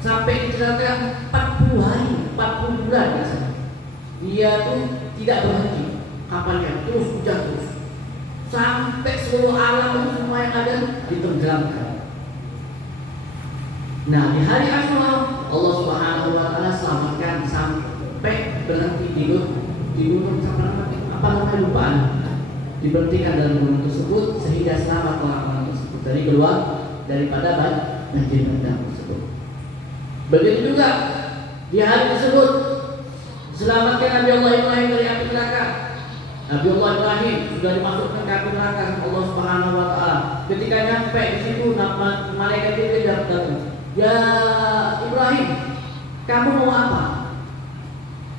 sampai diceritakan 40 hari, 40 bulan biasanya. Dia tuh tidak berhenti kapalnya, terus hujan terus sampai seluruh alam itu semua yang ada ditenggelamkan. Nah, di hari Asyura Allah Subhanahu wa taala selamatkan sampai berhenti di gunung apa namanya lupaan. Diberhentikan dalam gunung tersebut sehingga selamat orang-orang tersebut dari keluar daripada banjir bandang tersebut. Begitu juga di hari tersebut selamatkan Nabi Allah Ibrahim dari api neraka. Nabi Allah Ibrahim sudah dimasukkan ke api neraka Allah Subhanahu wa taala. Ketika nyampe di situ malaikat itu datang. Ya Ibrahim, kamu mau apa?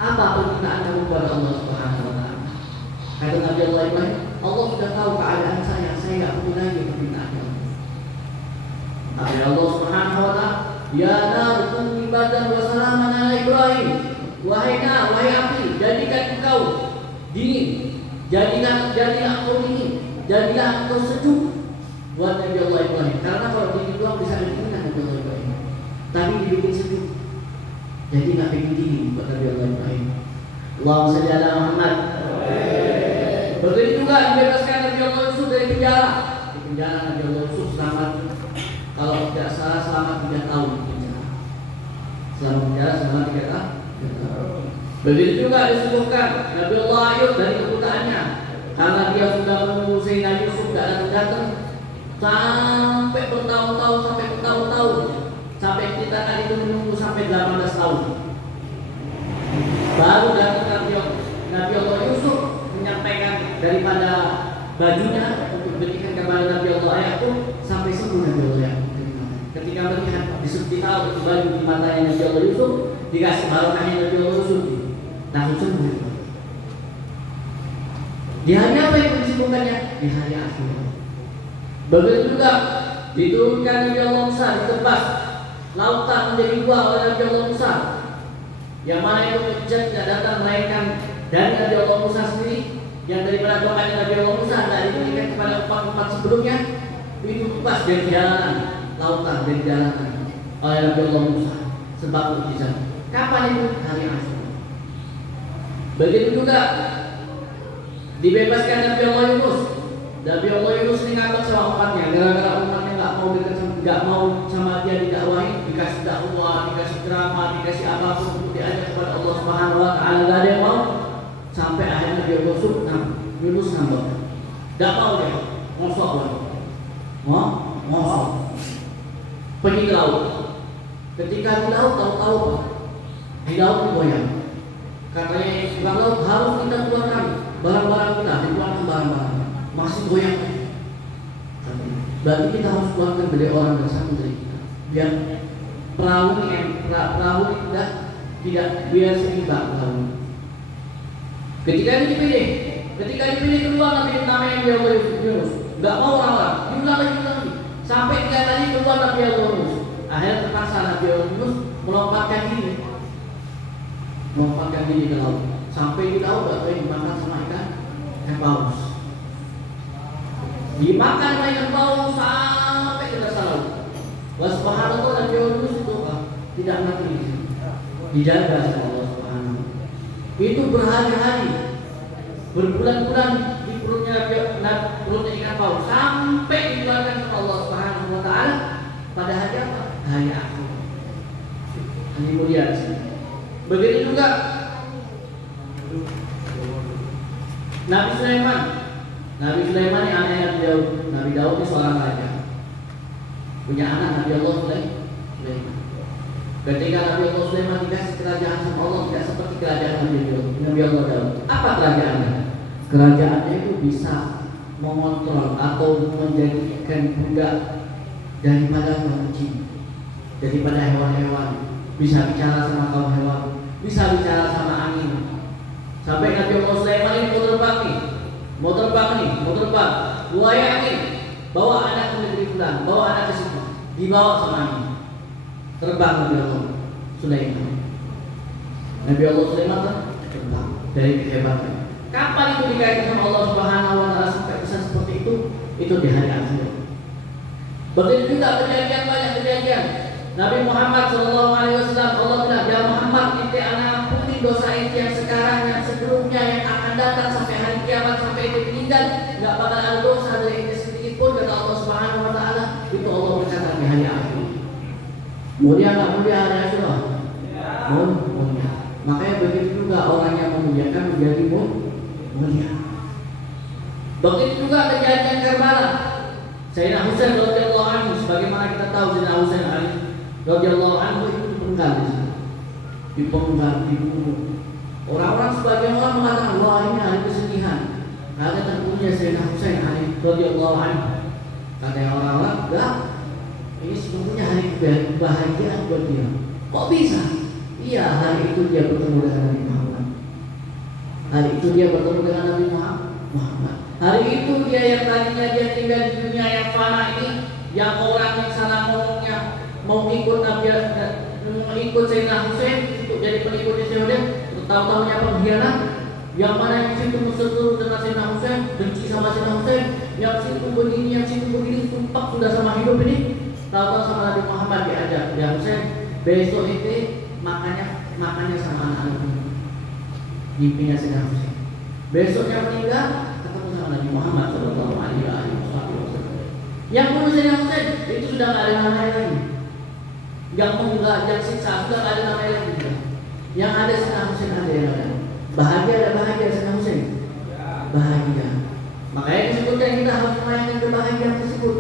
Apa permintaan kamu kepada Allah Subhanahu wa taala? Kata Nabi Allah Ibrahim, Allah sudah tahu keadaan saya tidak perlu lagi permintaan. Tapi Allah Subhanahu wa taala, ya nar kuni badan wa salaman ala Ibrahim. Wahai api, jadikan engkau dingin, jadilah engkau dingin, jadilah engkau sejuk buat Nabi Allah Ibrahim. Karena kalau dingin doang bisa didinginkan Nabi Allah Ibrahim, tapi dibikin sejuk, jadi nggak bikin dingin buat Nabi Allah Ibrahim. Allahumma shalli ala Muhammad. Begitu juga dibebaskan Nabi Allah Yusuf dari penjara. Di penjara Nabi Allah Yusuf selamat, kalau tidak salah selamat 3 tahun di penjara. Selama penjara selama 3 tahun. Begitu juga disebutkan Nabi Allah Ayub dari kebutaannya, karena dia sudah menunggu Sayyidina Yusuf tidak datang sampai bertahun-tahun, sampai kita tadi itu menunggu sampai 18 tahun. Baru datang Nabi Allah Yusuf menyampaikan daripada bajunya untuk berikan kepada Nabi Allah Yakub sampai sembuh Nabi Allah Yakub. Ketika melihat ditaruh itu baju di matanya Nabi Allah Yusuf, dikasih barokahnya Nabi Allah Yusuf, langsung sembuh. Di hari apa yang disebutkannya? Di hari Asyura. Begitu juga diturunkan Nabi Allah Musa, ditebas lautan menjadi 2 oleh Nabi Allah Musa, yang mana itu hujan tidak datang melainkan dari Nabi Allah Musa sendiri, yang daripada doanya Nabi Allah Musa tidak diberikan kepada umat sebelumnya, itu tebas dari jalanan lautan, dari jalanan oleh Nabi Allah Musa sebab mukjizat. Kapan itu? Hari Asyura. Begitu juga dibebaskan Nabi Allah Yunus. Nabi Allah Yunus ini ngambek sama umatnya, gara-gara umatnya nggak mau sama dia didakwahi, dikasih dakwah, dikasih ceramah, dikasih apapun untuk diajak kepada Allah Subhanahu wa taala, nggak ada yang mau. Sampai akhirnya Nabi Yunus ngambek, nggak mau dia, ngosok pergi ke laut. Ketika di laut, tahu-tahu apa? Di laut goyang. Katanya sudah laut harus kita keluarkan barang-barang kita, dikeluarkan barang-barang. Masih goyang. Berarti kita harus keluarkan dari orang dan satu dari kita, biar perahu ini tidak biar seimbang perahu. Ketika dipilih keluar Nabi namanya Nabi Allah Yunus, nggak mau orang-orang, diulang lagi, sampai 3 kali keluar Nabi Allah Yunus. Akhirnya terpaksa Nabi Allah Yunus melompatkan diri ke laut. Sampai di laut gak boleh dimakan sama ikan paus. Dimakan oleh ikan paus sampai ke dasar laut. Subhanallah, Nabi Allah Yunus itu tidak mati, dijaga sama Allah Subhanahu. Itu berhari-hari, berbulan-bulan di perutnya ikan paus sampai dikeluarkan sama Allah Subhanahu wa taala pada hari apa? Hari Asyura. Ini mulia di sini. Begitu juga Nabi Sulaiman ini anaknya Nabi Daud. Nabi Daud ini seorang raja, punya anak Nabi Allah Sulaiman. Ketika Nabi Allah Sulaiman dikasih kerajaan sama Allah, tidak seperti kerajaan Nabi Allah Daud. Apa kerajaannya? Kerajaannya itu bisa mengontrol atau menjadikan budak daripada manusia, daripada hewan-hewan, bisa bicara sama kaum hewan, bisa bicara sama angin. Sampai Nabi Allah Sulaiman ini mau terbang, wahai angin, bawa anak ke negeri fulan, bawa anak ke situ, dibawa sama angin, terbang Nabi Allah Sulaiman. Nabi Allah Sulaiman terbang dari kehebatan. Kapan itu dikaitkan sama Allah Subhanahu wa taala sampai bisa seperti itu? Itu di hari Asyura. Begitu juga banyak kejadian Nabi Muhammad SAW Allah bilang, ya Muhammad, ente anak ampuni dosa ente yang sekarang, yang sebelumnya, yang akan datang sampai hari kiamat, sampai ente meninggal, nggak bakal ada dosa dari ente sedikit pun, kata Allah Subhanahu Wa Taala. Itu Allah berkata di hari akhir. Mulia nggak mulia hari Asyura? Mulia. Makanya begitu juga orang yang memuliakan menjadi mulia. Begitu juga kejadian Karbala. Sayyidina Husain radhiyallahu anhu, sebagaimana kita tahu Sayyidina Husain radhiyallahu anhu itu dipenggal dibunuh. Orang-orang sebagian orang mengatakan, wah ini hari kesedihan, karena terbunuhnya Sayyidina Husain radhiyallahu anhu. Kata orang-orang, enggak, ini sebetulnya hari kebahagiaan buat dia. Kok bisa? Iya, hari itu dia bertemu dengan Nabi Muhammad. Hari itu dia bertemu dengan Nabi Muhammad. Hari itu dia yang tadinya dia tinggal di dunia yang fana ini, yang orang yang sana ngomongnya mau ikut Nabi, ikut Sayyidina Husain untuk jadi pengikutnya Sayyidina, tahu-tahunya pengkhianat. Yang mana yang situ berseteru dengan Sayyidina Husain, benci sama Sayyidina Husain, yang situ begini, yang situ begini, sumpah sudah sama hidup ini. Tahu-tahu sama Nabi Muhammad diajak, ya Husain, besok itu makannya sama anak-anak mimpinya Sayyidina Husain. Besoknya meninggal, ketemu sama Nabi Muhammad Sallallahu Alaihi Wasallam. Yang bunuh Sayyidina Husain itu sudah nggak ada namanya lagi. Yang menggak, yang siksa sudah nggak ada namanya lagi. Yang ada Sayyidina Husain ada yang ada. Bahagia Sayyidina Husain. Bahagia. Makanya disebutkan kita harus merayakan kebahagiaan tersebut.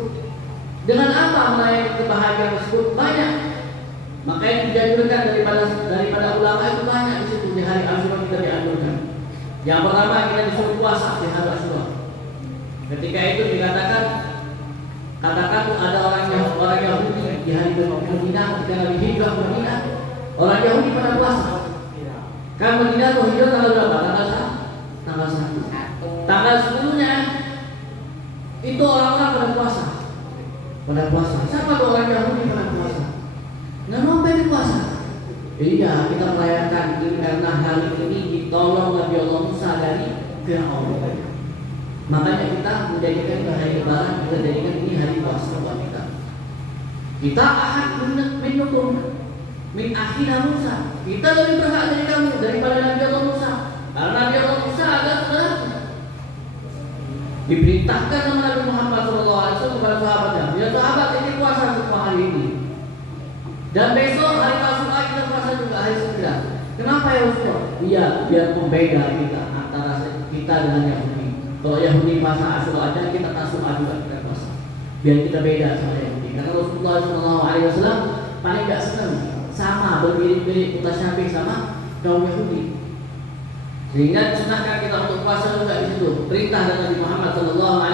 Dengan apa merayakan kebahagiaan tersebut? Banyak. Makanya dianjurkan daripada ulama itu banyak di situ di hari Asyura kita dianjurkan. Yang pertama kita disuruh puasa di hari Asyura. Ketika itu dikatakan, katakan ada orang Yahudi di hari Madinah ketika Nabi hijrah ke Madinah, orang Yahudi pada puasa. Kan Madinah tuh hijrah tanggal berapa? Tanggal 1. Tanggal 10-nya itu orang-orang pada puasa. Siapa tuh orang Yahudi pada puasa? Nggak ngapain puasa? Iya, kita merayakan ini karena hari ini ditolong Nabi Allah Musa dari Fir'aun. Makanya kita menjadikan hari Lebaran, kita jadikan ini hari puasa buat kita. Kita akan menutup min akhina Musa. Kita lebih berhak dari kamu daripada Nabi Allah Musa. Karena Nabi Allah Musa ada diperintahkan sama Nabi Muhammad SAW kepada sahabatnya. Ya sahabat, ini puasa semua hari ini. Dan besok hari Asyura kita puasa juga hari 9. Kenapa ya Rasulullah? Iya, biar membeda kita antara kita dengan Yahudi. Kalau Yahudi puasa Asyura aja, kita Tasu'a juga kita puasa. Biar kita beda sama Yahudi. Karena Rasulullah SAW paling gak senang sama bermirip-mirip mutasyabih sama kaum Yahudi. Sehingga disunahkan kita untuk puasa juga di situ. Perintah dari Nabi Muhammad SAW.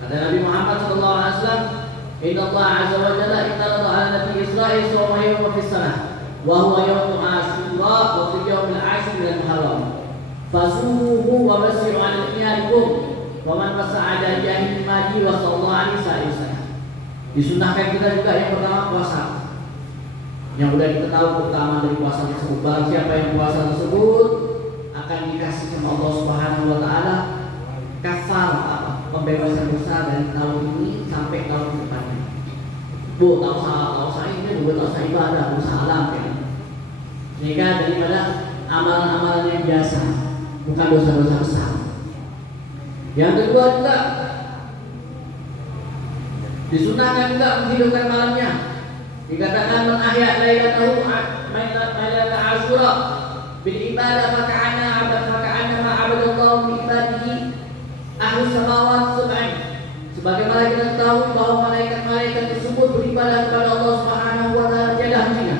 Kata Nabi Muhammad SAW, Inna Allah Azza wa Jalla iqtarada ala Nabi Israel sawma yawma fis sanah wa huwa yawmu Asyura wa fi yawmil 'ashri min al-Muharram fasuhu wa basiru 'ala iyalikum wa man masa'ada jahil madi wa sallallahu alaihi wasallam. Disunahkan kita juga yang pertama puasa. Yang sudah kita tahu keutamaan dari puasa tersebut. Barang siapa yang puasa tersebut akan dikasih sama Allah Subhanahu wa taala kafar pembebasan dosa dari tahun ini sampai tahun depannya. Bu, tak usah ini, bu, tak usah ibadah, usaha alam ya. Sehingga daripada amalan-amalan yang biasa, bukan dosa-dosa besar. Yang kedua juga disunahkan juga menghidupkan malamnya. Dikatakan man ahya lailatahu lailata Asyura bil ibadah faka'anna ma 'abadallahu bi ibadihi ahli samawati sab'in. Sebagaimana kita tahu bahwa malaikat-malaikat tersebut beribadah kepada Allah Subhanahu wa taala tiada hentinya.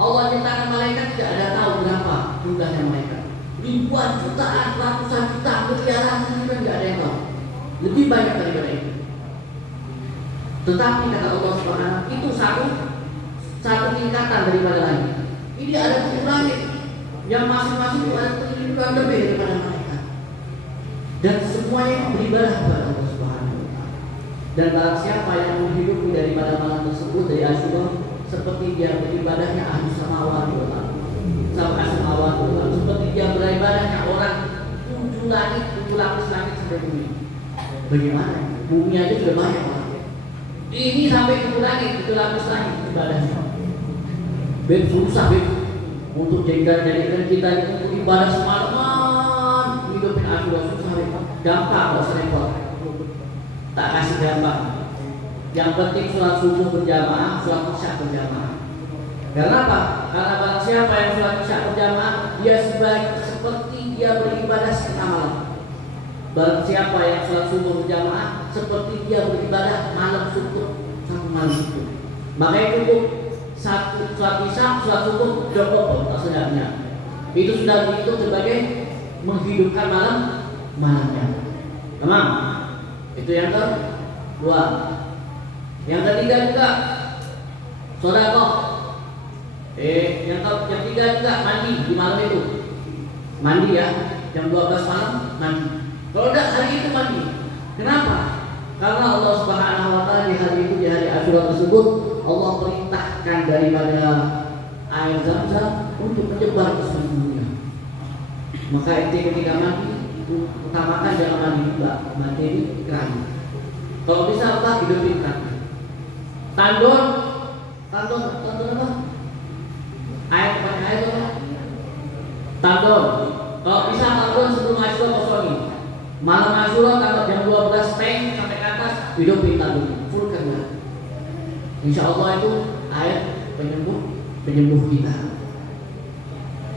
Allah ciptakan malaikat tidak ada tahu berapa jumlahnya malaikat. Ribuan, jutaan, ratusan juta, miliaran, tidak ada yang tahu. Lebih banyak daripada itu. Tetapi kata Allah Subhanahu itu satu tingkatan daripada lain. Ini ada tujuh langit yang masing-masing ada kehidupan lebih daripada mereka. Dan semuanya beribadah kepada Allah Subhanahu wa taala. Dan barang siapa yang menghidupi daripada malam tersebut dari Asyura seperti dia beribadahnya ahli samawati wal ardh. Seperti dia beribadahnya orang tujuh langit, tujuh lapis langit sampai bumi. Bagaimana? Bumi aja sudah banyak orang. Ini sampai ke langit, itu lapis langit ibadahnya. Ben susah ben untuk jadikan kita untuk ibadah semalaman hidupin Asyura susah ben. Gampang nggak usah repot. Tak kasih gampang. Yang penting sholat subuh berjamaah, sholat isya berjamaah. Karena apa? Karena barang siapa yang sholat isya berjamaah, dia seperti dia beribadah setengah malam. Barang siapa yang sholat subuh berjamaah, seperti dia beribadah malam subuh sampai malam subuh. Makanya cukup satu sholat isya, sholat subuh cukup sebenarnya. Itu sudah dihitung sebagai menghidupkan malamnya. Tamam. Itu yang kedua. Yang ketiga juga sedekah. Yang ketiga juga mandi di malam itu. Mandi ya, jam 12 malam mandi. Kalau tidak hari itu mandi. Kenapa? Karena Allah Subhanahu wa taala di hari itu, di hari Asyura tersebut, Allah perintahkan daripada air Zam-Zam untuk menyebar ke seluruh dunia. Maka ente ketika mandi utamakan jangan mandi juga, mandi di keran. Kalau bisa apa? Hidupin keran. Tandon apa? Air apa? Tandon. Kalau bisa tandon sebelum Asyura kosongin. Malam Asyura tanggal jam 12 peng sampai ke atas hidupin tandon. Fullkan lah. Insya Allah itu air penyembuh kita.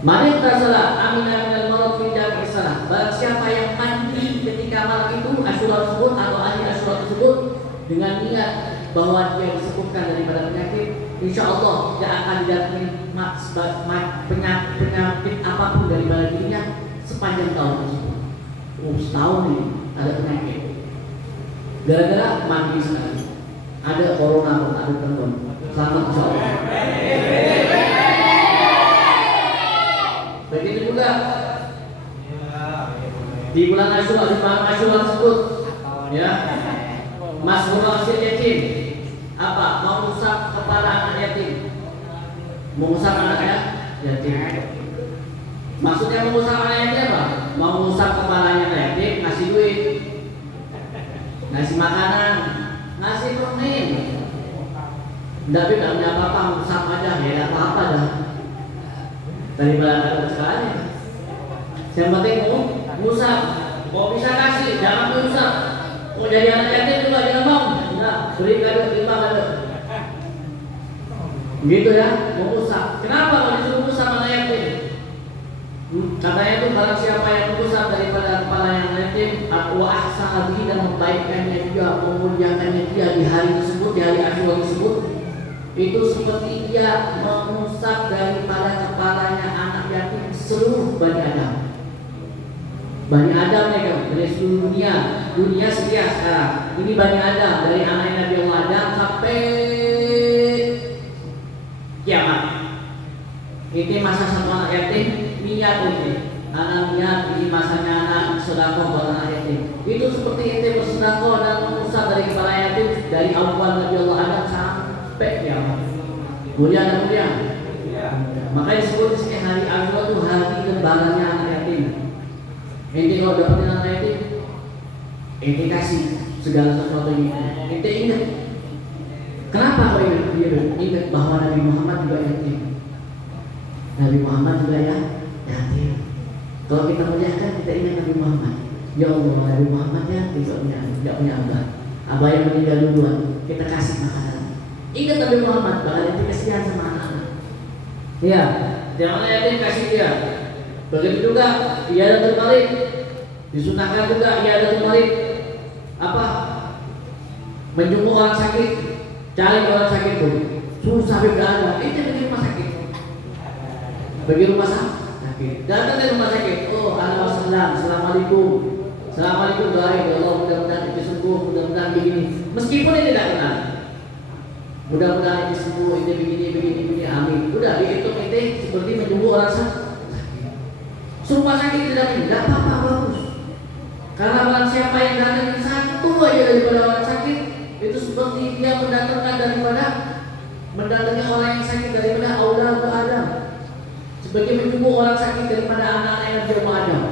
Mari kita salah. Amin amin al-marad fi jami'i salah. Barang siapa yang mandi ketika malam itu Asyura tersebut atau hari Asyura tersebut dengan niat bahwa dia disebutkan daripada penyakit, insya Allah dia akan didatangi penyakit apapun daripada dirinya sepanjang tahun tersebut. Setahun nih ada penyakit gara-gara mandi sekali. Ada corona pun ada tendon. Selamat insya Allah. Begitu juga di bulan Asyura, di malam Asyura tersebut, ya, Masrur yatim apa? Mengusap kepala anak yatim. Mengusap anaknya yatim. Maksudnya mengusap anak yatim apa? Mengusap kepalanya yatim, ngasih duit, ngasih makanan, ngasih permen. Tapi tidak punya apa-apa, mengusap aja, ya tidak apa-apa dah. Daripada ada sekali. Yang penting mengusap. Mau bisa kasih, jangan mengusap. Mau jadi anak yatim juga jangan mau. Nah, beri kado, terima kado. Gitu ya, mengusap. Kenapa kalau disuruh mengusap anak yatim? Katanya itu barang siapa yang mengusap daripada kepala yang yatim, wa ahsana bihi, dan membaikkannya dia, memuliakannya dia di hari tersebut, di hari Asyura tersebut, itu seperti dia mengusap daripada kepalanya anak yatim seluruh Bani Adam. Bani Adam ya kan, dari seluruh dunia sekian sekarang. Ini Bani Adam, dari anak Nabi Allah Adam sampai kiamat. Ini masa satu anak yatim, niat ini. Anak niat ini masanya anak sedekah buat anak yatim. Itu seperti itu bersedekah dan mengusap dari kepala yatim dari awal Nabi Allah Adam sampai kiamat. Mulia dan mulia. Makanya disebut di sini hari Asyura itu hari lembarannya anak yatim. Ente kalau dapetin anak yatim, ente kasih segala sesuatu ini. Ente ingat. Kenapa kau ingat? Dia ingat bahwa Nabi Muhammad juga yatim. Nabi Muhammad juga ya yatim. Kalau kita melihatkan, kita ingat Nabi Muhammad. Ya Allah, Nabi Muhammad ya tidak punya abah. Abah yang meninggal duluan, kita kasih makanan. Ingat Nabi Muhammad, bahkan itu kasihan sama anak-anak. Ya, jangan yatim kasih dia. Begitu juga ia ada terbalik, disunahkan juga ia ada terbalik. Apa? Menjenguk orang sakit, cari orang sakit pun susah tidak ada. Itu pergi rumah sakit, pergi rumah sakit, datang ke rumah sakit. Oh, assalamualaikum, assalamualaikum, baik, ya Allah, mudah-mudahan itu sembuh, mudah-mudahan begini. Meskipun ini tidak benar, mudah-mudahan ini sembuh, ini begini, amin. Udah dihitung itu seperti menjenguk orang sakit. Rumah sakit tidak apa-apa, bagus. Karena barang siapa yang datang satu aja daripada orang sakit, itu seperti dia mendatangkan daripada mendatangi orang yang sakit daripada aula ke Adam. Sebagai menjenguk orang sakit daripada anak-anak yang jauh Adam.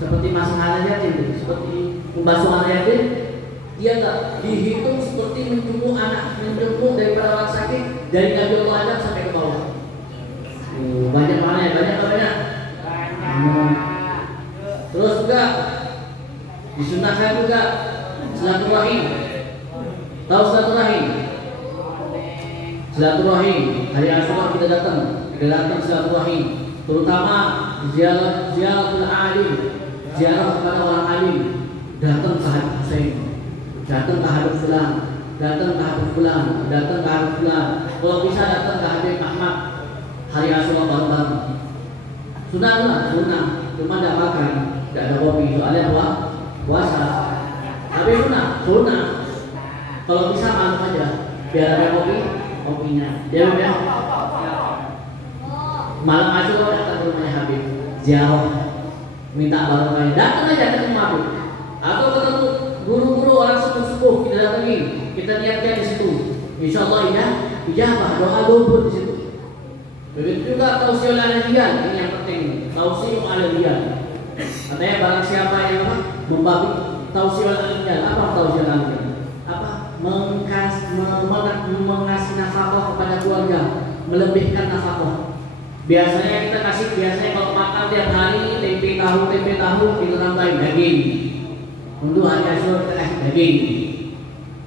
Seperti masuk anak yatim, seperti membasuh anak yatim, Dia enggak dihitung seperti menjenguk anak, menjenguk daripada orang sakit dari Nabi Allah Adam sampai ke bawah. Banyak mana ya? Banyak. Terus juga disunahkan juga silaturahim. Tahu silaturahim? Silaturahim. Hari Asyura kita datang silaturahim. Terutama ziaratul alim, ziarah kepada orang alim. Datang ke Habib Husain, datang ke Habib Fulan, datang ke Habib Fulan, datang ke Habib Fulan. Kalau bisa datang ke Habib Ahmad. Hari Asyura bareng-bareng. Sunnah. Cuma tidak makan, tidak ada kopi. Soalnya apa? Puasa. Tapi sunnah. Kalau bisa malam aja, biar ada kopinya. Dia bilang malam Asyura datang ke rumahnya Habib, ziarah, minta barokahnya. Datang aja ketemu Habib. Atau ketemu guru-guru orang sepuh-sepuh kita datangi, kita niatkan di situ. Insya Allah ijabah, doa gubur di situ. Begitu juga tausiah al-aliyah, ini yang penting, tausiah al-aliyah. Katanya barang siapa yang membabi tausiah al-aliyah, apa tausiah al-aliyah? Mengasih nafkah kepada keluarga, melebihkan nafkah. Biasanya kita kasih, kalau makan tiap hari tempe tahu kita tambahin daging. Untuk hari Asyura daging.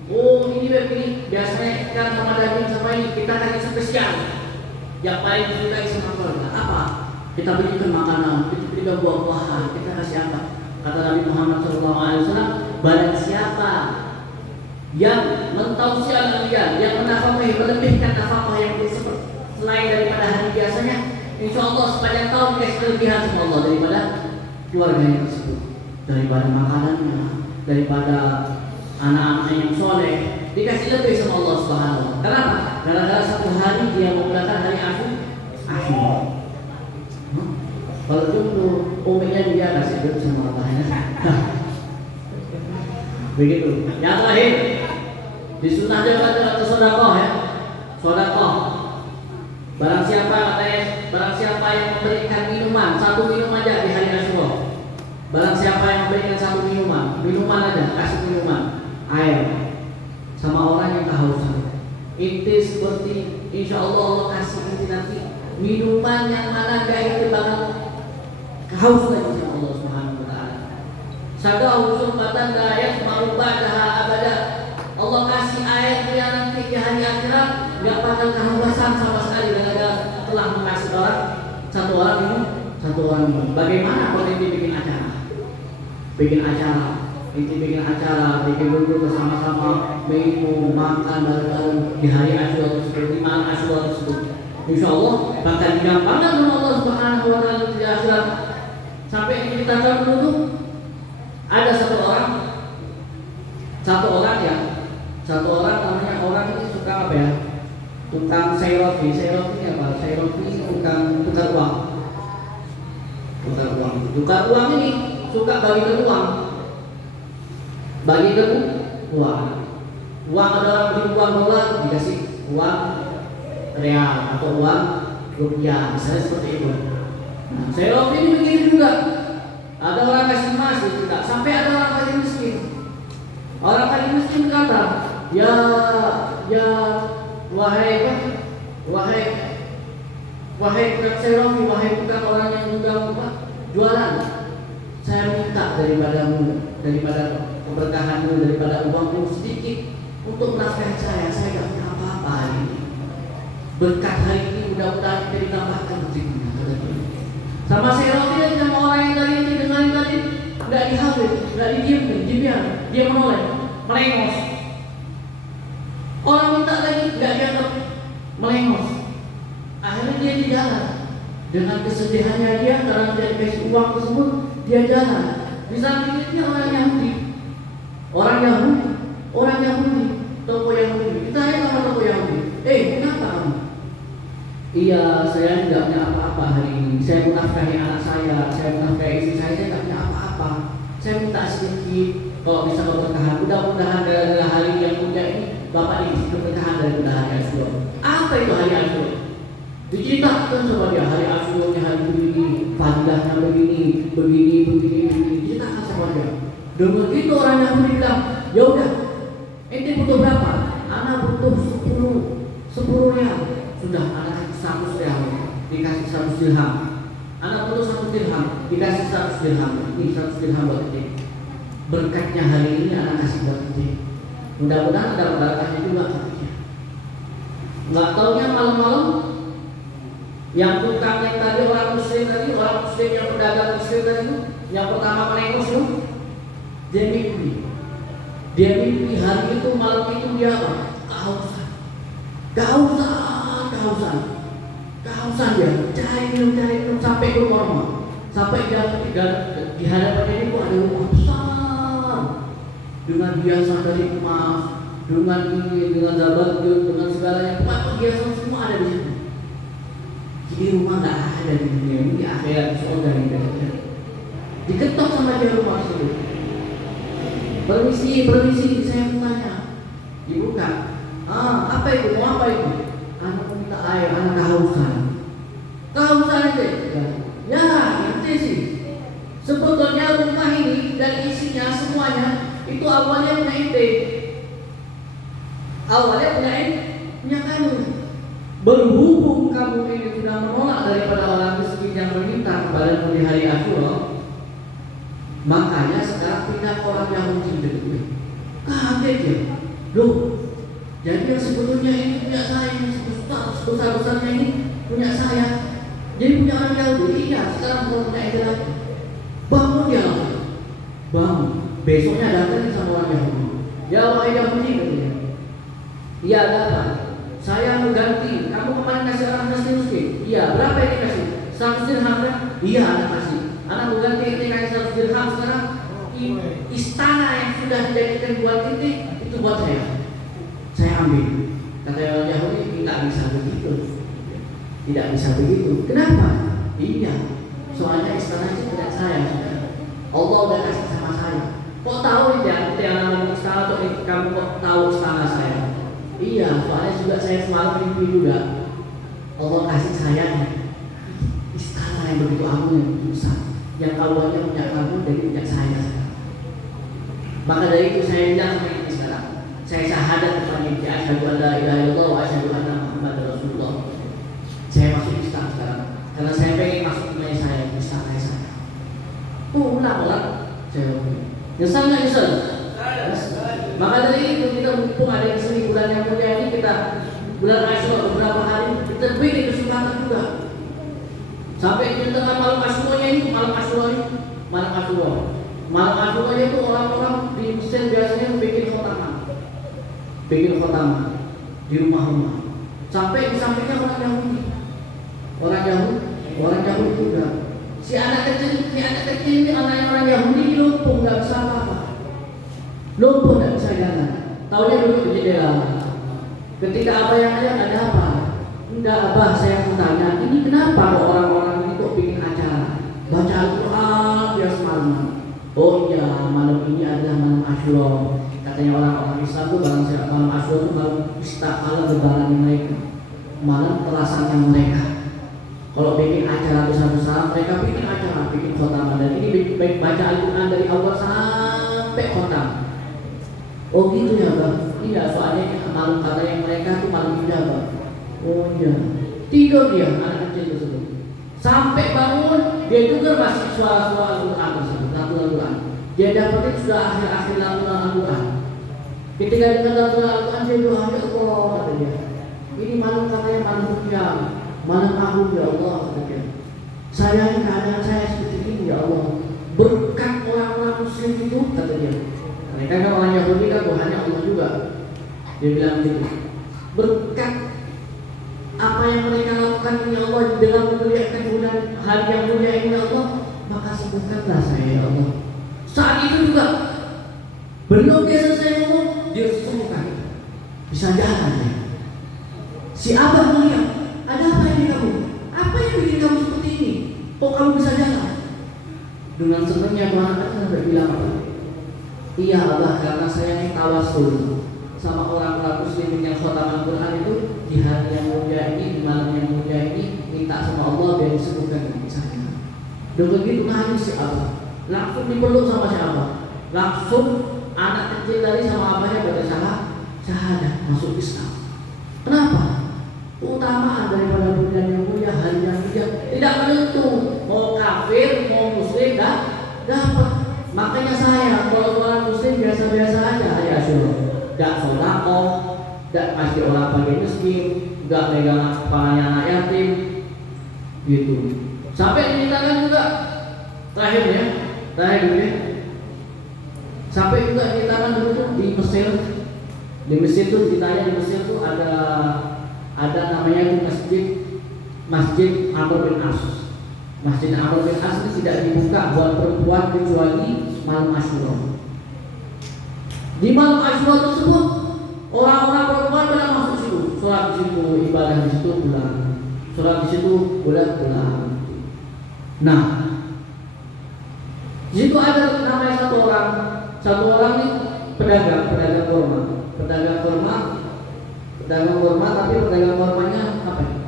Oh ini begini, biasanya ikan sama daging sama ini kita kasih spesial. Yang paling disukai sama keluarga apa? Kita berikan makanan, kita berikan buah-buahan, kita kasih apa? Kata Nabi Muhammad SAW, barang siapa yang mentausiah al-aliyah, yang menafkahi, melebihkan nafkah yang selain daripada hari biasanya, insya Allah sepanjang tahun dikasih kelebihan sama Allah daripada keluarganya tersebut, daripada makanannya, daripada anak-anaknya yang soleh, dikasih lebih sama Allah Subhanahu. Kenapa? Karena satu hari dia menggunakan hari Asyura. Kalau dulu umumnya dia kasih duit sama Allahnya. Begitu. Yang terakhir disunah juga atau sedekah ya. Sedekah. Barang siapa yang memberikan minuman, satu minum aja di hari Asyura. Barang siapa yang memberikan satu minuman aja, kasih minuman, air sama orang yang kehausan. Inti seperti insya Allah kasih inti nanti minuman yang mana gak itu bakal kehausan insya Allah Subhanahu wa ta'ala. Sagahu sumbatan gayat ma'ubadaha abada. Allah kasih air yang nanti di hari akhirat gak bakal kehausan sama sekali karena telah mengasih satu orang minum. Bagaimana kalau inti bikin acara? Inti bikin acara, bikin duduk bersama-sama, minum, makan bareng-bareng di hari Asyura tersebut, di malam Asyura tersebut. Insya Allah bakal digampangkan sama Allah Subhanahu wa ta'ala di akhirat. Sampai kita tahu dulu ada satu orang namanya orang ini suka apa ya? Tukang sayrofi ini apa? Sayrofi tukang uang. Tukar uang ini suka bagikan uang. Uang ada orang beli uang dolar dikasih uang real atau uang rupiah, misalnya seperti itu. Nah, sayrofi ini begitu juga. Ada orang kasih emas juga. Sampai ada orang paling miskin. Orang paling miskin kata, ya wahai tukang sayrofi, wahai tukang orang yang juga jualan, saya minta daripada keberkahanmu, daripada uangmu sedikit untuk menafkahi saya tidak punya apa-apa hari ini. Berkat hari ini mudah-mudahan kita ditambahkan rezekinya. Sama sayrofi sama orang yang tadi dengerin tadi nggak dihabis, nggak dibiarkan, dia melengos. Orang minta lagi nggak dianggap melengos. Akhirnya dia di jalan dengan kesedihannya dia karena dia dikasih uang tersebut, dia jalan. Di samping itu orang Yahudi, toko Yahudi. Kita sama toko Yahudi. Kenapa kamu? Iya, saya tidak punya apa-apa hari ini. Saya menafkahi anak saya menafkahi istri saya tidak punya apa-apa. Saya minta sedikit, kalau bisa keberkahan. Mudah-mudahan dari hari yang mulia ini Bapak ini keberkahan dari hari Asyura. Apa itu hari Asyura? Diceritakan sama dia hari Asyura hari begini, fadilahnya begini. Diceritakan sama dia. Dengan itu orang Yahudi bilang, ya udah Ente butuh berapa? Anak butuh 10 real. Sudah anak kasih 100 real, dikasih 100 dirham. Anak butuh 1 dirham, dikasih 100 dirham. Ini 100 dirham buat ente. Berkatnya hari ini anak kasih buat ente. Mudah-mudahan ada berkahnya juga. Nggak taunya malam-malam yang tukang yang tadi orang muslim yang pedagang muslim tadi, yang pertama melengos itu, dia mimpi hari itu malam itu dia apa? Kehausan dia, cari minum sampai ke rumah, sampai dia di hadapan dia itu ada rumah besar dengan hiasan dari emas, dengan zabarjud, dengan segalanya, hiasan semua ada di situ. Jadi rumah nggak ada di dunia ini, di akhirat surga ini. Diketok sama dia rumah itu. Permisi, saya mau tanya. Dibuka. Apa itu? Mau apa itu? Anak minta air, anak kehausan. Kehausan aja. Ya, nanti sih. Sebetulnya rumah ini dan isinya semuanya itu awalnya punya ente. Awalnya punya kamu. Berhubung kamu ini sudah menolak daripada orang miskin yang meminta kepada di hari Asyura, makanya sekarang pindah ke orang Yahudi dulu. Kaget ya. Loh, jadi yang sebetulnya ini punya saya, besar-besarnya ini punya saya. Jadi punya orang Yahudi, iya, sekarang bukan punya ente lagi. Bangun dia langsung. Bangun. Besoknya datang sama orang Yahudi. Ya orang Yahudi katanya. Iya, ada apa? Saya mau ganti. Kamu kemarin kasih orang miskin. Iya, berapa ini kasih? 100 dirham kan? Iya, anak kasih. Anak mau ganti ini kasih 100 dirham sekarang. Istana yang sudah dijadikan buat ini itu buat saya. Saya ambil. Kata orang Yahudi, tidak bisa begitu. Tidak bisa begitu. Kenapa? Iya. Soalnya istana itu tidak saya. Allah udah kasih sama saya. Kok tahu ya? Yang namanya istana atau kamu kok tahu istana saya? Iya, soalnya juga saya semalam mimpi juga. Allah kasih saya istana yang begitu agung, yang begitu besar, yang awalnya punya kamu dan punya saya. Maka dari itu saya bilang sama ini sekarang, saya syahadat kepada ini, asyhadu an la ilaha illallah wa asyhadu anna Muhammadar Rasulullah. Saya masuk Islam sekarang karena saya pengen masuk dunia saya, istana saya. Ulang saya. Nyesal nggak nyesal? Maka dari itu kita mumpung ada di sini bulan yang mulia ini, kita bulan Asyura beberapa hari kita beri kesempatan juga. Sampai di tengah malam Asyura itu orang-orang di Mesir biasanya bikin khotamah di rumah-rumah. Sampai di sampingnya orang Yahudi juga. Si anak kecil ini orang Yahudi lumpuh, nggak bisa apa-apa. Lumpuh tidak bisa jalan. Taunya duduk di jendela. Ketika apa yang ada apa? Enggak, Abah, saya mau tanya, ini kenapa orang-orang ini kok bikin acara baca Al-Quran dia semalam? Oh iya, malam ini adalah malam Asyura. Katanya orang-orang Islam itu malam Asyura itu malam pesta, malam lebaran mereka, malam perasaannya mereka. Kalau bikin acara besar-besar, mereka bikin khotamah, dan ini baca Al-Quran dari awal sampai khotam. Oh gitu ya Bang? Iya, soalnya malam katanya mereka tuh malam indah Bang. Oh iya. Tidur dia, anak kecil tersebut. Sampai bangun, dia dengar masih suara-suara Al-Quran tersebut, Al-Quran. Dia dapetin sudah akhir-akhir Al-Quran. Ketika dengar Al-Quran, dia doa, ya Allah, kata dia. Ini malam katanya malam mulia, malam agung ya Allah, kata dia. Saya ini keadaan saya seperti ini ya Allah. Berkat orang-orang Muslim itu, kata dia. Mereka kan orang Yahudi kan Tuhannya Allah juga. Dia bilang gitu. Berkat apa yang mereka lakukan ini Allah dalam memuliakan bulan hari yang mulia ini Allah, maka sembuhkanlah saya ya Allah. Saat itu juga belum dia selesai ngomong, dia sembuhkan. Bisa jalan ya. Si Abah melihat, ada apa ini kamu? Apa yang bikin kamu seperti ini? Kok kamu bisa jalan? Dengan senangnya Tuhan sampai bilang apa? Iya Allah, karena saya ini tawasul sama orang-orang muslimin yang khotam Al-Quran itu di hari yang mulia ini, di malam yang mulia ini, minta sama Allah biar disembuhkan dari saya. Dan begitu nangis si Abah, langsung dipeluk sama si Abah, langsung anak kecil tadi sama abahnya baca syahadat, masuk Islam. Kenapa? Keutamaan daripada bulan yang mulia, hari yang mulia tidak menentu. Mau kafir, mau muslim, dapat. Makanya saya kalau orang muslim biasa-biasa aja hari Asyura. Gak sedekah, gak kasih orang bagi miskin, gak megang kepalanya anak yatim, gitu. Sampai diceritakan juga terakhir ya. Sampai juga diceritakan dulu tuh di Mesir. Di Mesir tuh ditanya di Mesir tuh ada namanya itu Masjid Amr bin As. Masjid Amr bin As ini tidak dibuka buat perempuan kecuali malam Asyura. Di malam Asyura tersebut orang-orang perempuan pada masuk situ, sholat di situ, ibadah di situ, pulang. Sholat di situ, pulang. Nah, di situ ada namanya satu orang nih pedagang kurma, tapi pedagang kurmanya apa?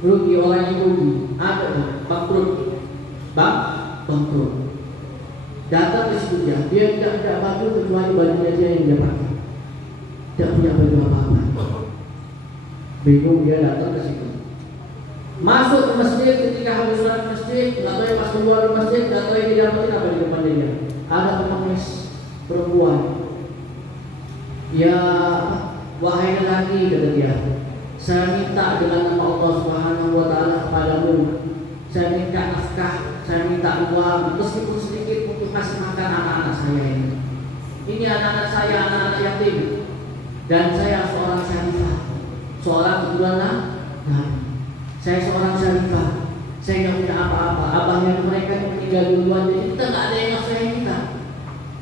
Rugi, orang yang rugi, ada tuh, bangkrut. Datang ke situ dia tidak ada baju kecuali bajunya dia yang dia pakai, tidak punya baju apa-apa. Bingung dia datang ke situ. Masuk ke masjid, ketika habis sholat masjid, nggak tahu pas keluar masjid, nggak tahu dia dapetin apa di depan dia. Ada pengemis perempuan. Ya, wahai lelaki, kata dia, saya minta dengan nama Allah Subhanahu Wa Taala kepadamu. Saya minta nafkah, saya minta uang, meskipun sedikit untuk kasih makan anak-anak saya ini. Ini anak-anak saya, anak-anak yatim, dan saya seorang syarifah, seorang keturunan Nabi. Saya seorang syarifah, saya nggak punya apa-apa. Abahnya mereka yang meninggal duluan, jadi kita nggak ada yang saya minta.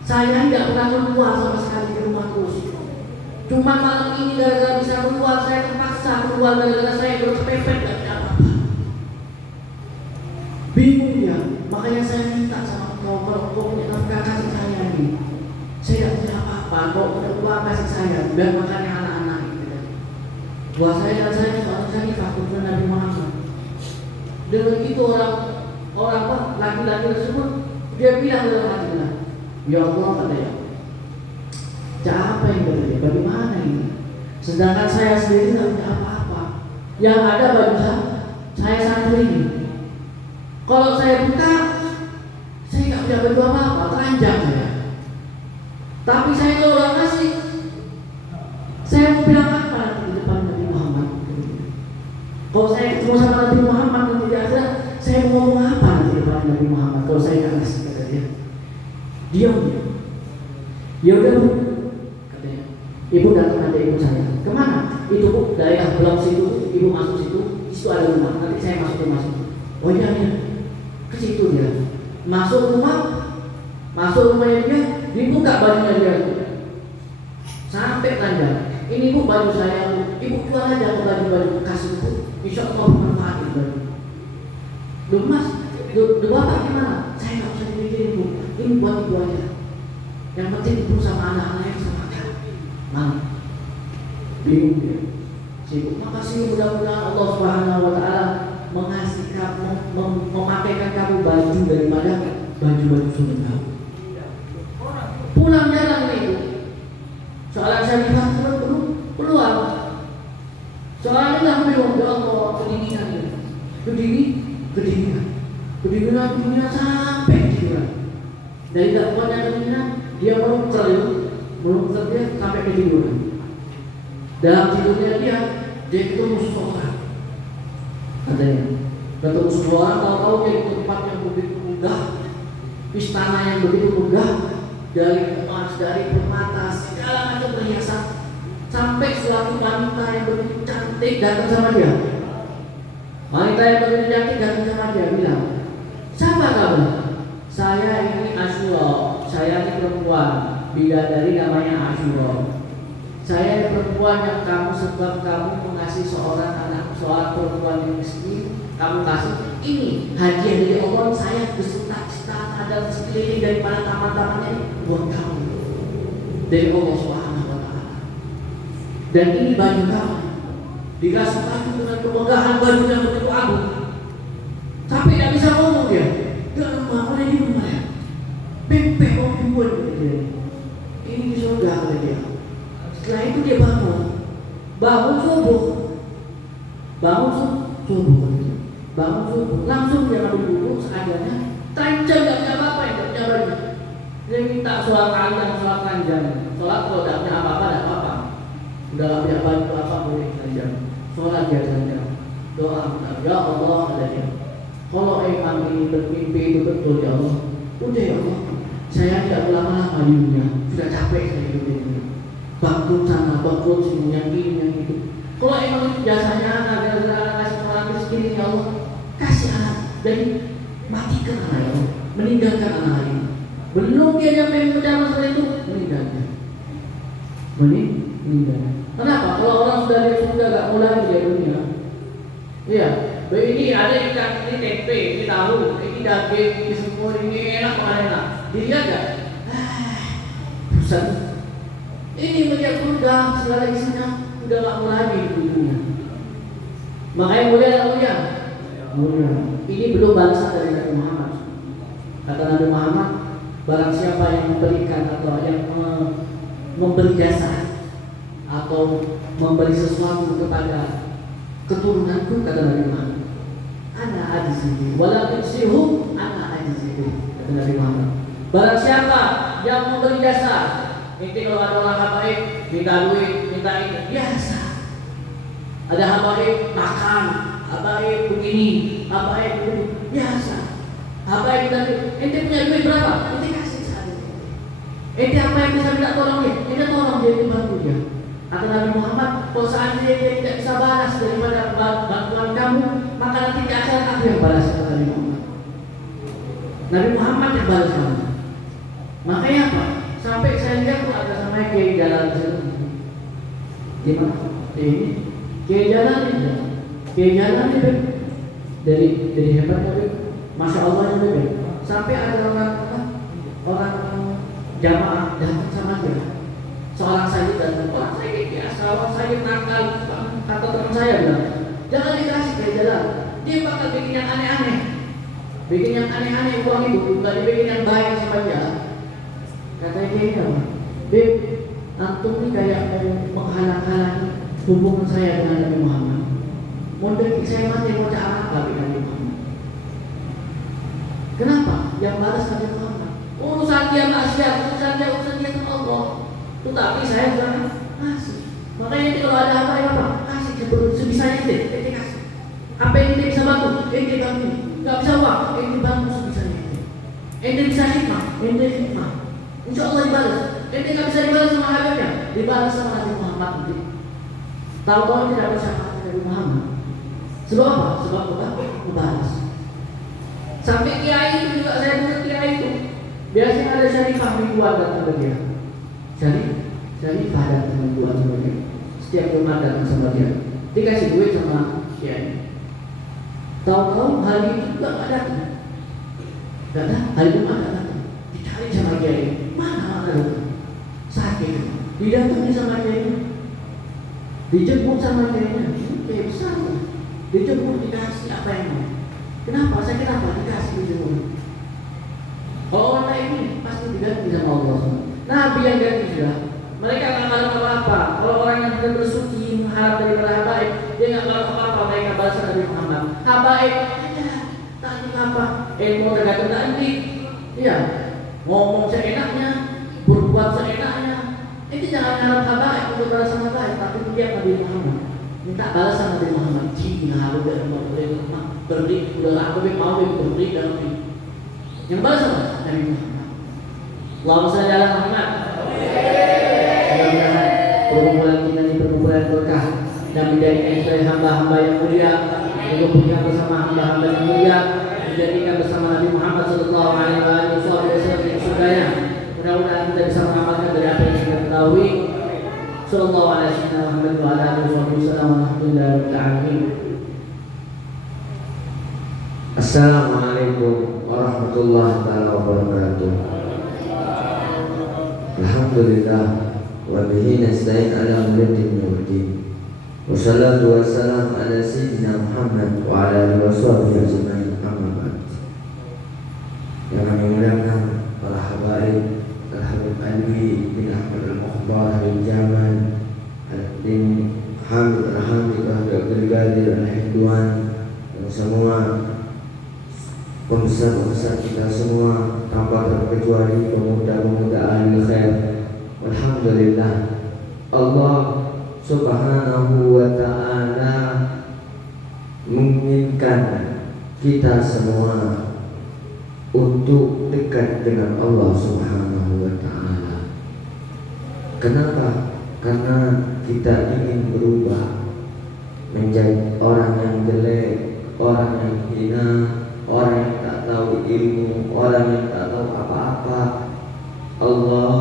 Saya tidak pernah keluar sama sekali di rumah terus. Cuma malam ini gara-gara bisa keluar, saya terpaksa keluar gara-gara saya berkepepet gak ada apa-apa. Bingung ya, makanya saya minta sama kau kalau kau punya nafkah kasih saya ini. Saya tidak punya apa-apa, kau punya uang kasih saya, biar makannya anak-anak gitu. Buat saya dan saya seorang syarifah keturunan Nabi Muhammad. Dengan itu orang laki-laki tersebut dia bilang dalam hatinya, ya Allah, kata ya, apa yang terjadi? Bagaimana ini? Sedangkan saya sendiri tidak punya apa-apa. Yang ada baju saya satu ini. Kalau saya buka, saya tidak punya baju apa-apa, telanjang saya. Tapi saya kalau orang kasih, saya mau bilang apa di depan Nabi Muhammad? Kalau saya ketemu sama Nabi Muhammad nanti di akhirat, saya mau ngomong apa di depan Nabi Muhammad? Kalau saya tidak kasih, kata dia. Diam. Ya udah Bu, katanya. Ibu datang ada ibu saya. Kemana? Itu Bu, daerah blok situ. Ibu masuk situ. Di situ ada rumah. Nanti saya masuk rumah situ. Oh iya. Ke situ dia. Masuk rumahnya dia. Dibuka bajunya dia. Sampai telanjang. Ini Bu baju saya Bu. Ibu jual aja baju bekas itu. Insya Allah bermanfaat itu. Duh Mas, duh Bapak gimana? Saya nggak usah dipikirin Bu. Ini buat ibu aja. Yang penting ibu sama anak-anaknya bisa makan. Mana? Bingung dia. Sibuk. Makasih, mudah-mudahan Allah Subhanahu Wa Taala mengasih kamu, memakaikan kamu baju daripada baju-baju surga. Pulang jalan nih. Soalan syarifah belum keluar. Soalnya nggak bingung. Ya Allah, kedinginan sampai kedinginan. Dari dakwanya kedinginan, dia belum dia sampai ketiduran. Dalam tidurnya dia ketemu seseorang. Katanya, ketemu seseorang, tahu-tahu dia di tempat yang begitu megah, istana yang begitu megah, dari emas, dari permata, segala macam perhiasan, sampai suatu wanita yang begitu cantik datang sama dia. Wanita yang begitu cantik datang sama dia, bilang, siapa kamu? Saya ini Asyura, saya ini perempuan, bidadari namanya Asyura. Saya ini perempuan yang kamu sebab kamu mengasihi seorang perempuan yang miskin, kamu kasih ini hadiah dari Allah. Saya beserta istana dan sekeliling daripada taman-tamannya ini buat kamu dari Allah Subhanahu Wa Taala. Dan ini baju kamu, dikasih baju dengan kemegahan, baju yang begitu agung. Tapi tidak bisa ngomong dia. Dia mau di rumah ya. Bebek mau dibuat. dia. Ini di surga kata dia. Setelah itu dia bangun subuh, bangun subuh, langsung dia ngambil buku seadanya, tancap gak punya apa-apa, gak punya baju. Dia minta sholat panjang, sholat kalau gak punya apa-apa, gak apa-apa. Udah gak punya baju apa boleh panjang, sholat dia panjang, doa ya Allah kata dia. Kalau emang ini bermimpi itu betul ya Allah, udah ya Allah, saya tidak lama-lama di dunia, sudah capek saya hidup di dunia. Bangkrut sana, bangkrut sini, yang ini, yang itu. Kalau emang itu jasanya gara-gara kasih orang miskin ya Allah, kasih anak dari matikan anak ya Allah, meninggalkan anak ini. Belum dia sampai mencapai seperti itu, meninggalkan. Meninggalkan. Kenapa? Kalau orang sudah di surga gak mau lagi di dunia. Iya, ini ada ikan, ini tempe, ini tahu, ini daging, ini semua, ini enak, enak. Dilihat gak? Pusat. Ini melihat surga, segala isinya udah gak mau lagi di dunia. Makanya mulia dan mulia. Ini belum balasan dari Nabi Muhammad. Kata Nabi Muhammad, barang siapa yang memberikan atau yang memberi jasa atau memberi sesuatu kepada keturunanku, kata Nabi Muhammad, ana ajizihi wala tuksihu ana ajizihi, kata Nabi Muhammad. Barang siapa yang memberi jasa, ini kalau ada orang habaib minta duit, minta ini biasa. Ada habaib makan, habaib begini, habaib begini, biasa. Habaib minta duit, ente punya duit berapa? Ente kasih saat ini. Ente apa yang bisa minta tolong dia? Ente tolong dia, bantu dia. Kata Nabi Muhammad, kalau seandainya dia tidak bisa balas daripada bantuan kamu, maka nanti di akhirat aku yang balas, kata Nabi Muhammad. Nabi Muhammad yang balas kamu. Makanya apa? Sampai saya lihat tuh ada sama Kiai Jalan di situ. Di mana? Ini Kiai Jalan ini. Kiai Jalan ini dari hebatnya beb. Masya Allah ya beb. Sampai ada orang jamaah datang sama dia. Seorang saya datang, orang saya biasa, orang saya nakal. Kata teman saya bilang, jangan dikasih Kiai Jalan. Dia bakal bikin yang aneh-aneh. Bikin yang aneh-aneh uang itu, bukan dibikin yang baik sama dia. Katanya dia apa? Beb, antum ini kayak mau menghalang-halangi hubungan saya dengan Nabi Muhammad. Model saya mati mau cara apa dengan Nabi Muhammad? Kenapa? Yang balas Nabi Muhammad. Urusan dia maksiat, urusan dia sama Allah. Tetapi saya jangan kasih. Makanya itu kalau ada apa kasih sebisanya ente kasih. Apa yang ente bisa bantu? Ente bantu. Gak bisa uang, ente bantu sebisanya ente. Ente bisa hikmah, ente hikmah. Insya Allah dibalas. Ente nggak bisa dibalas sama Habibnya, dibalas sama Nabi Muhammad nanti. Tahu-tahu tidak bisa Nabi Muhammad. Sebab apa? Sebab apa? Dibalas. Sampai kiai itu juga, saya dengar kiai itu biasanya ada syarifah mingguan datang ke dia. Syarifah datang mingguan sama dia. Setiap Jumat datang sama dia. Dikasih duit sama kiai. Tahu-tahu hari itu juga nggak datang. Nggak ada hari Jumat nggak datang. Dicari sama kiai. Mana sakit, didatangi sama kiai, dijemput sama kiai, kiai besar, dijemput dikasih apa yang mau. Kenapa? Saya kenapa dikasih dijemput? Kalau orang ini pasti diganti sama Allah. Nabi yang ganti sudah. Mereka nggak ngarep apa-apa. Kalau orang yang sudah bersuci mengharap daripada habaib, dia nggak ngarep apa-apa. Mereka balas Nabi Muhammad. Habaib aja, tadi apa? Mau tergantung nanti, iya. Ngomong seenaknya, berbuat seenaknya. Itu jangan harap habaib untuk balasan habaib, tapi dia Nabi Muhammad. Minta balasan Nabi Muhammad. Jika harus beri, udah aku mau beri dalam ini. Yang balas apa? Nabi Muhammad. Allahumma shalli ala Muhammad. Mudah-mudahan perkumpulan kita ini perkumpulan berkah dan menjadikan sebagai hamba-hamba yang mulia, juga bersama hamba-hamba yang mulia, dijadikan bersama Nabi Muhammad sallallahu alaihi wasallam di surganya. Mudah-mudahan kita bisa mengamalkan dari apa yang kita ketahui. Sallallahu alaihi wasallam. Assalamualaikum warahmatullahi wabarakatuh. Alhamdulillah wa bihi nasta'in ala umuri din. Wassalatu wassalamu ala sayyidina Muhammad wa ala alihi washabihi ajma'in. Amma ba'd. Yang kami muliakan para habaib dan habib rahmatika ya Qadir al-Hidwan, yang semua pembesar-pembesar kita semua tanpa terkecuali pemuda-pemuda ahli khair. Alhamdulillah, Allah Subhanahu wa ta'ala menginginkan kita semua untuk dekat dengan Allah Subhanahu wa ta'ala. Kenapa? Karena kita ingin berubah menjadi orang yang jelek, orang yang hina, orang yang tak tahu ilmu, orang yang tak tahu apa-apa. Allah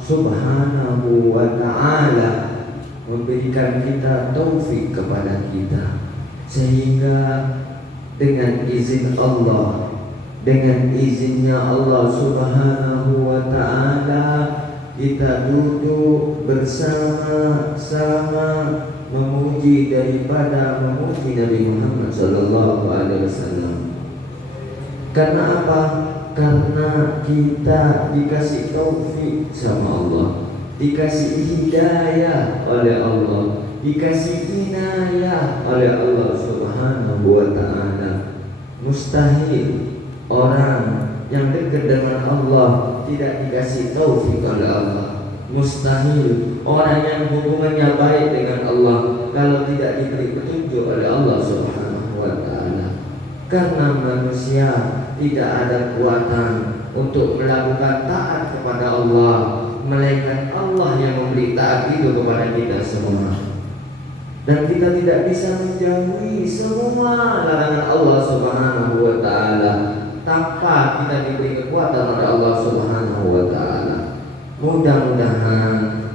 Subhanahu wa ta'ala memberikan kita taufik kepada kita, sehingga dengan izin Allah, dengan izinnya Allah Subhanahu wa ta'ala, kita duduk bersama-sama memuji daripada memuji Nabi Muhammad sallallahu alaihi wasallam. Karena apa? Karena kita dikasih taufik sama Allah, dikasih hidayah oleh Allah, dikasih inayah oleh Allah Subhanahu wa ta'ala. Mustahil orang yang dekat dengan Allah tidak dikasih taufik oleh Allah. Mustahil orang yang hubungannya baik dengan Allah kalau tidak diberi petunjuk oleh Allah Subhanahu wa ta'ala. Karena manusia tidak ada kekuatan untuk melakukan taat kepada Allah, melainkan Allah yang memberi taat itu kepada kita semua. Dan kita tidak bisa menjauhi semua larangan Allah Subhanahu wa ta'ala tanpa kita diberi kekuatan oleh Allah Subhanahu wa ta'ala.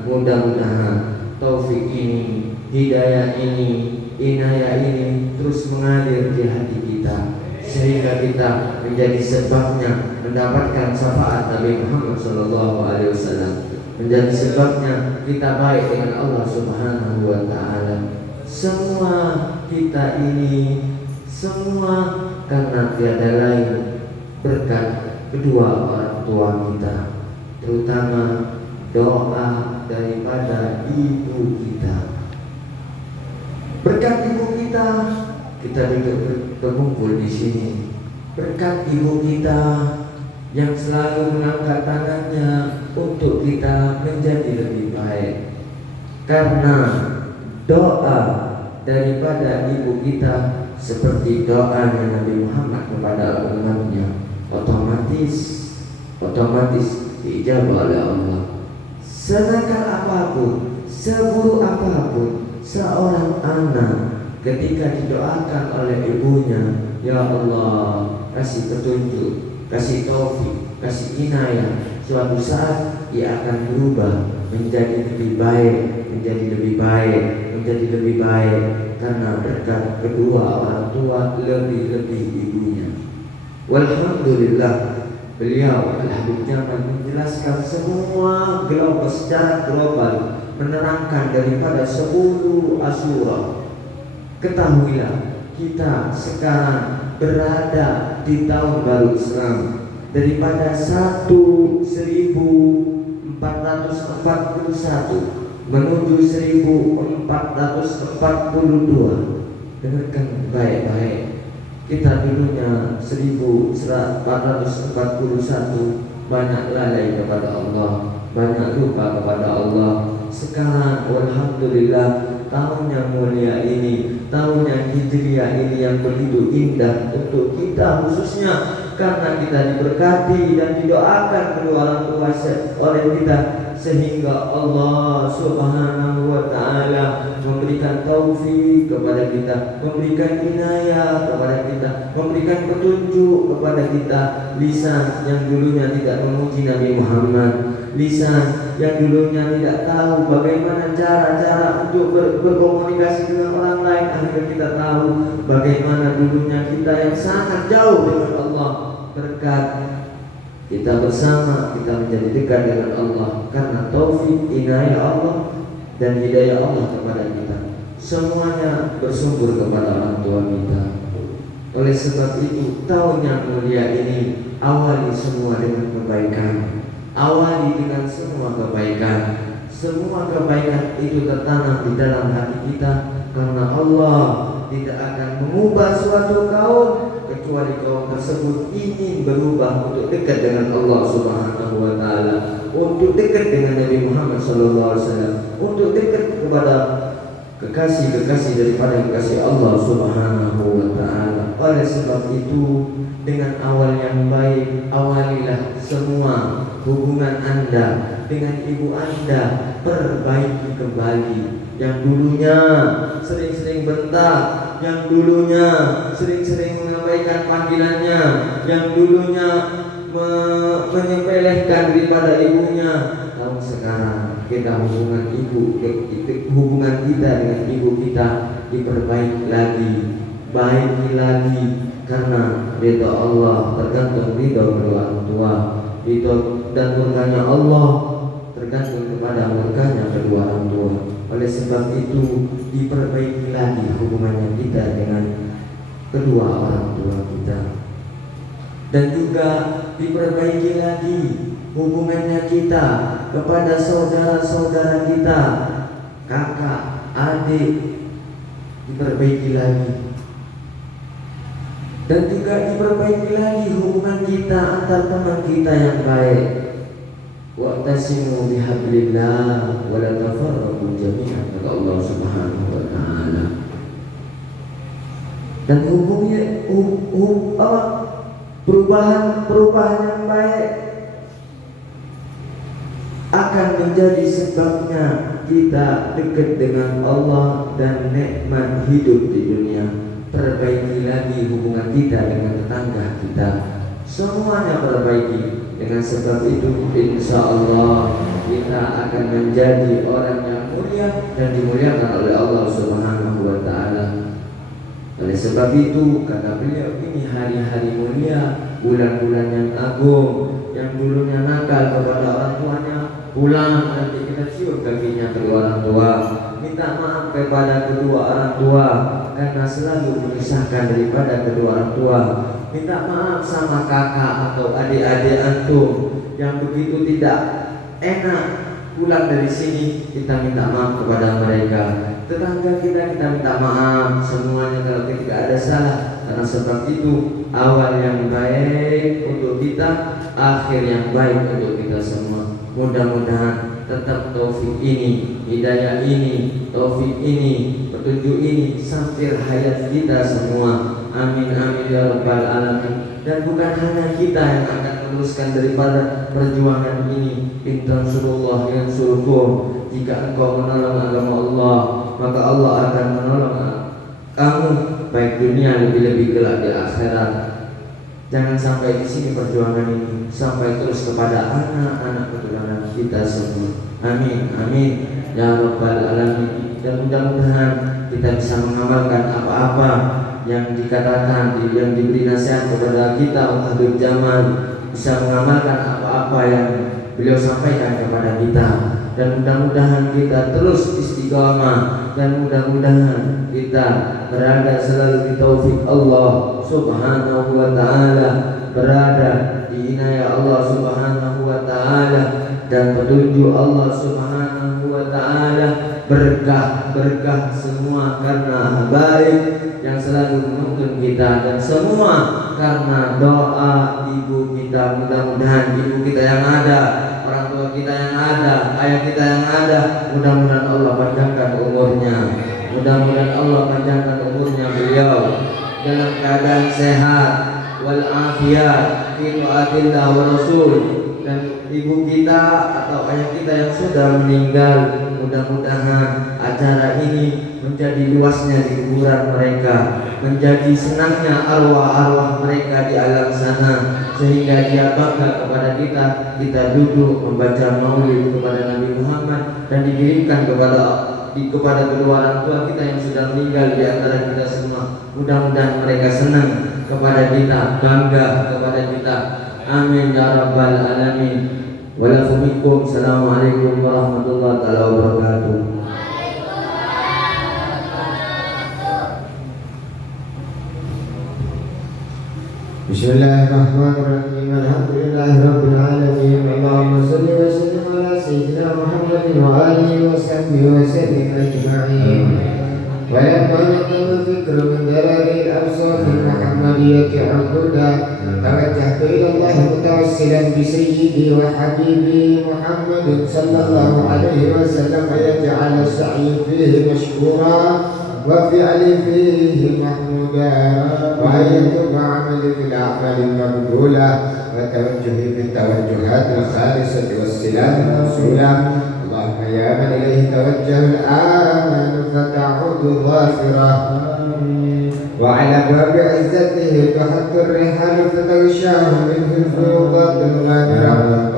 Mudah-mudahan taufik ini, hidayah ini, inayah ini terus mengalir di hati kita, sehingga kita menjadi sebabnya mendapatkan syafaat Nabi Muhammad sallallahu alaihi wasallam, menjadi sebabnya kita baik dengan Allah Subhanahu wa ta'ala. Semua kita ini semua karena tiada lain berkat kedua orang tua kita, terutama doa daripada ibu kita. Berkat ibu kita duduk berkumpul di sini. Berkat ibu kita yang selalu mengangkat tangannya untuk kita menjadi lebih baik. Karena doa daripada ibu kita seperti doa Nabi Muhammad kepada umatnya, otomatis diijabah oleh Allah. Senakal apapun, seburuk apapun seorang anak, ketika didoakan oleh ibunya, ya Allah kasih petunjuk, kasih taufik, kasih inayah, suatu saat ia akan berubah menjadi lebih baik, karena berkat kedua orang tua, lebih ibunya. Walhamdulillah, beliau Al-Habib Jamal menjelaskan semua secara global, menerangkan daripada 10 Asyura. Ketahuilah, kita sekarang berada di tahun baru Islam, daripada 1441 menuju 1442. Dengarkan baik-baik. Kita dulunya 1441 banyak lalai kepada Allah, banyak lupa kepada Allah. Sekarang alhamdulillah, tahun yang mulia ini, tahun yang hijriah ini yang begitu indah untuk kita, khususnya karena kita diberkati dan didoakan kedua orang tua oleh kita, sehingga Allah Subhanahu wa ta'ala memberikan taufik kepada kita, memberikan inayah kepada kita, memberikan petunjuk kepada kita. Lisan yang dulunya tidak memuji Nabi Muhammad, lisan yang dulunya tidak tahu bagaimana cara-cara untuk berkomunikasi dengan orang lain, akhirnya kita tahu bagaimana dulunya kita yang sangat jauh dengan Allah. Berkat kita bersama, kita menjadi dekat dengan Allah karena taufik, inayah Allah dan hidayah Allah kepada kita. Semuanya bersumber kepada orang tua kita. Oleh sebab itu, tahun yang mulia ini awali semua dengan kebaikan. Awali dengan semua kebaikan. Semua kebaikan itu tertanam di dalam hati kita karena Allah tidak akan mengubah suatu kaum kecuali kaum tersebut ingin berubah untuk dekat dengan Allah Subhanahu wa taala, untuk dekat dengan Nabi Muhammad sallallahu alaihi wasallam, untuk dekat kepada kekasih-kekasih daripada kekasih Allah Subhanahu wa taala. Oleh sebab itu, dengan awal yang baik, awalilah semua hubungan Anda dengan ibu Anda, perbaiki kembali. Yang dulunya sering-sering bentak, yang dulunya sering-sering mengabaikan panggilannya, yang dulunya menyepelekan daripada ibunya, namun sekarang kita hubungan kita dengan ibu kita diperbaiki lagi, baiki lagi, karena ridha Allah tergantung ridha kedua orang tua, ridha dan murkanya Allah tergantung kepada murkanya kedua orang tua. Oleh sebab itu diperbaiki lagi hubungannya kita dengan kedua orang tua kita, dan juga diperbaiki lagi hubungannya kita kepada saudara-saudara kita, kakak, adik, diperbaiki lagi. Dan juga diperbaiki lagi hubungan kita antar teman kita yang baik. Wa'tasimu bihablillah wa la tafarraqu jami'an, kata Allah Subhanahu wa taala. Dan perubahan yang baik akan menjadi sebabnya kita dekat dengan Allah dan nikmat hidup di dunia. Perbaiki lagi hubungan kita dengan tetangga kita, semuanya perbaiki. Dengan sebab itu insya Allah kita akan menjadi orang yang mulia dan dimuliakan oleh Allah Subhanahu wa taala. Oleh sebab itu kata beliau, ini hari-hari mulia, bulan-bulan yang agung. Yang dulunya nakal kepada orang tuanya, pulang nanti kita cium kakinya kedua orang tua, minta maaf kepada kedua orang tua karena selalu memisahkan daripada kedua orang tua. Minta maaf sama kakak atau adik-adik antum yang begitu tidak enak pulang dari sini, kita minta maaf kepada mereka. Tetangga kita minta maaf semuanya kalau kita tidak ada salah. Karena sebab itu awal yang baik untuk kita, akhir yang baik untuk kita semua. Mudah-mudahan tetap taufik ini, hidayah ini, taufik ini, petunjuk ini sampai hayat kita semua. Amin amin ya rabbal alamin. Dan bukan hanya kita yang akan meneruskan daripada perjuangan ini. In tansurullah yansurkum. Jika engkau menolong agama Allah, maka Allah akan menolong kamu baik dunia lebih-lebih kelak di akhirat. Jangan sampai di sini perjuangan ini, sampai terus kepada anak-anak keturunan kita semua. Amin amin ya rabbal alamin. Dan mudah-mudahan kita bisa mengamalkan apa-apa yang dikatakan, yang diberi nasihat kepada kita Ahlul Jamal, bisa mengamalkan apa-apa yang beliau sampaikan kepada kita. Dan mudah-mudahan kita terus istiqamah, dan mudah-mudahan kita berada selalu di taufik Allah Subhanahu wa taala, berada di inayah Allah Subhanahu wa taala dan petunjuk Allah Subhanahu wa taala, berkah semua karena baik yang selalu menuntun kita, dan semua karena doa ibu kita. Mudah-mudahan ibu kita yang ada, orang tua kita yang ada, ayah kita yang ada, mudah-mudahan Allah panjangkan umurnya, mudah-mudahan Allah panjangkan umurnya beliau dalam keadaan sehat wal afiat fi taatillah wa rasul. Dan ibu kita atau ayah kita yang sudah meninggal, mudah-mudahan acara ini menjadi luasnya di kuburan mereka, menjadi senangnya arwah-arwah mereka di alam sana, sehingga dia bangga kepada kita duduk membaca maulid kepada Nabi Muhammad dan dikirimkan kepada kedua orang tua kita yang sudah meninggal di antara kita semua. Mudah-mudahan mereka senang kepada kita, bangga kepada kita. Amin ya rabbal alamin. Walafumikum. Assalamualaikum warahmatullahi wabarakatuh. Bismillahirrahmanirrahim. Alhamdulillahirabbil alamin. Allahumma shalli wa sallim ala sayyidina Muhammadin wa alihi wa sahbihi wa sallim ajma'in. Wa la ما نقل الفكر من دلال الأوصاف المحمدية عقودا توجهت إلى الله متوسلا بسيدي وحبيبي محمد صلى الله عليه وسلم أن يجعل السعي فيه مشكورا وفعلي فيه محمودا وأن يتوب عملي في الأعمال المقبولة وتوجهي بالتوجهات الخالصة والسلام الموصولة. اللهم يا من إليه توجه الآمن فتعود ظافرة وعلى باب عزته تحط الرحال فتغشاه منه الفيوضات الغامرة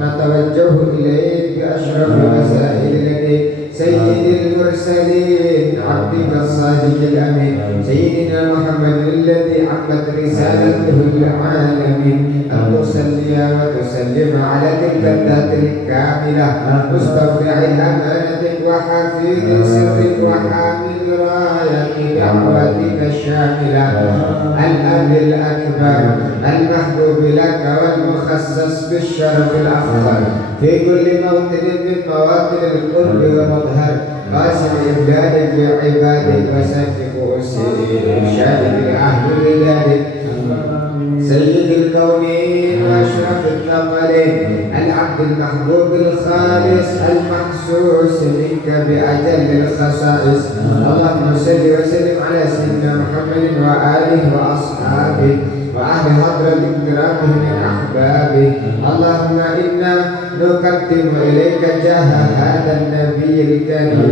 ونتوجه إليه بأشرف مسائل لديك سيد المرسلين عبدك الصادق الأمين سيدنا محمد الذي عمت رسالته للعالمين أن تصلي وتسلم على تلك الذات الكاملة مستودع أمانتك وحفيظ سرك وحامل راية دعوتك الشاملة الأب الأكبر المحبوب لك والمخصص بالشرف الأفضل في كل موطن من مواطن القرب ومظهر قاسم إمدادك لعبادك وسفك إرشادك لأهل بلادك سيد الكونين وأشرف الثقلين العبد المحبوب الخالص المحسوس منك بأجل الخصائص. اللهم صل وسلم على سيدنا محمد وآله وأصحابه وأهل حضرة اكرامه من أحبابه. اللهم إنا نقدم إليك جاه هذا النبي الكريم